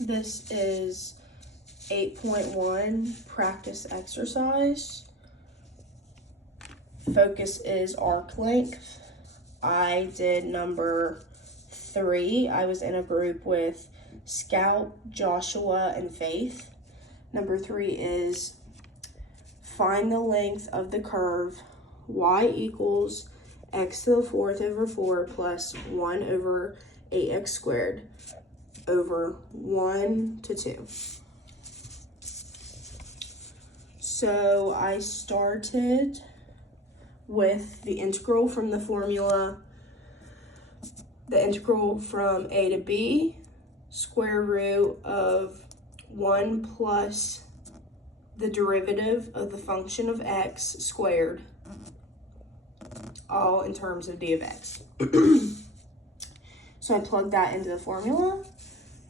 This is 8.1 practice exercise. Focus is arc length. I did number 3. I was in a group with Scout, Joshua, and Faith. Number 3 is find the length of the curve y equals x to the 4th over 4 plus 1 over 8x squared over 1 to 2. So I started with the integral from the formula, the integral from a to b, square root of 1 plus the derivative of the function of x squared, all in terms of d of x. So I plugged that into the formula.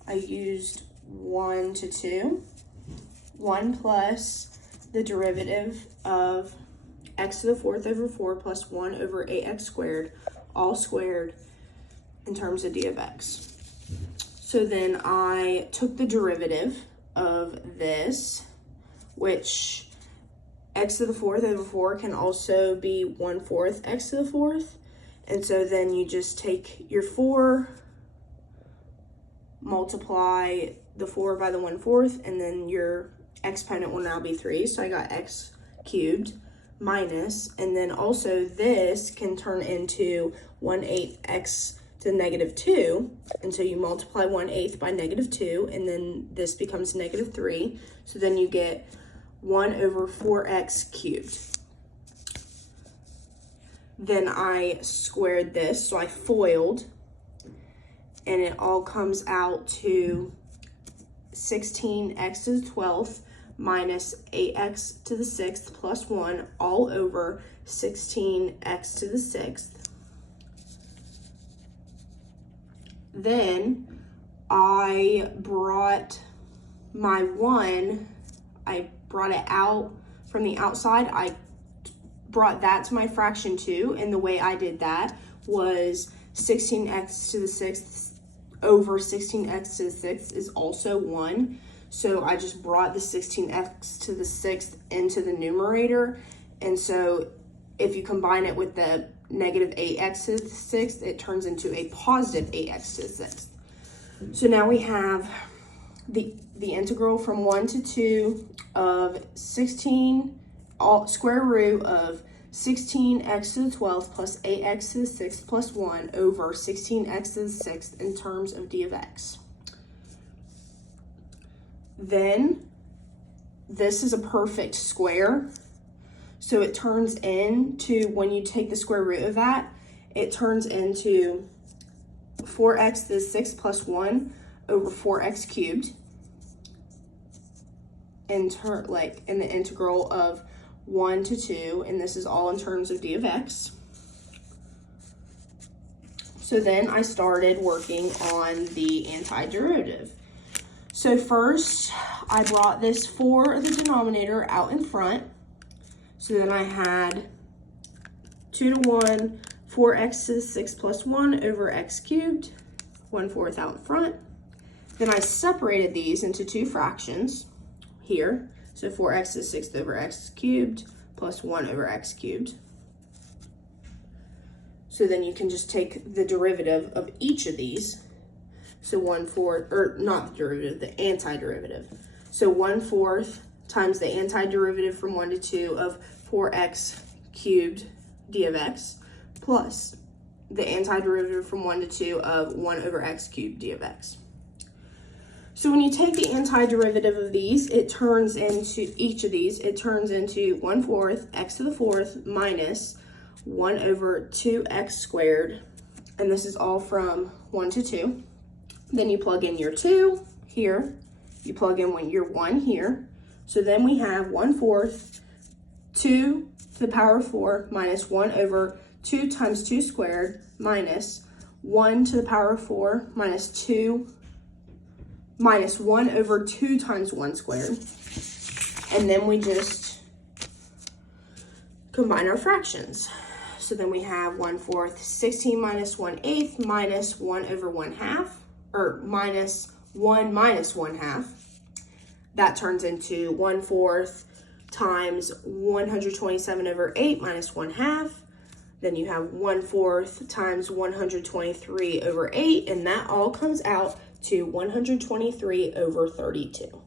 I used 1 to 2, 1 plus the derivative of x to the 4th over 4 plus 1 over 8x squared, all squared in terms of d of x. So then I took the derivative of this, which x to the 4th over 4 can also be 1/4 x to the 4th. And so then you just take your 4, multiply the 4 by the 1/4, and then your exponent will now be 3. So I got x cubed minus, and then also this can turn into 1/8 x to the negative 2. And so you multiply 1/8 by negative 2, and then this becomes negative 3. So then you get 1 over 4x cubed. Then I squared this, so I FOILed, and it all comes out to 16x to the 12th minus 8x to the 6th plus 1 all over 16x to the 6th. Then I brought my 1, I brought it out from the outside. I brought that to my fraction 2, and the way I did that was 16x to the 6th over 16x to the 6th is also 1. So I just brought the 16x to the 6th into the numerator. And so if you combine it with the negative 8x to the 6th, it turns into a positive 8x to the 6th. So now we have the integral from 1 to 2 of 16, square root of 16x to the 12th plus 8x to the 6th plus 1 over 16x to the 6th in terms of d of x. Then this is a perfect square. So it turns into, when you take the square root of that, it turns into 4x to the 6th plus 1 over 4x cubed. In the integral of 1 to 2, and this is all in terms of d of x. So then I started working on the antiderivative. So first, I brought this 4 of the denominator out in front. So then I had 2 to 1, 4x to the 6th plus 1 over x cubed, 1/4 out in front. Then I separated these into 2 fractions here. So 4x to the 6th over x cubed plus 1 over x cubed. So then you can just take the derivative of each of these. So 1/4, or not the derivative, the antiderivative. So 1/4 times the antiderivative from 1 to 2 of 4x cubed d of x plus the antiderivative from 1 to 2 of 1 over x cubed d of x. So when you take the antiderivative of these, it turns into, each of these, it turns into 1/4 x to the 4th minus 1 over 2x squared. And this is all from 1 to 2. Then you plug in your 2 here. You plug in your 1 here. So then we have 1/4, 2 to the power of 4 minus 1 over 2 times 2 squared minus 1 to the power of 4 minus 2 minus 1 over 2 times 1 squared. And then we just combine our fractions. So then we have 1/4, 16 minus 1/8 minus 1 over 1/2, or minus 1 minus 1/2. That turns into 1/4 times 127/8 minus 1/2. Then you have 1/4 times 123/8, and that all comes out to 123/32.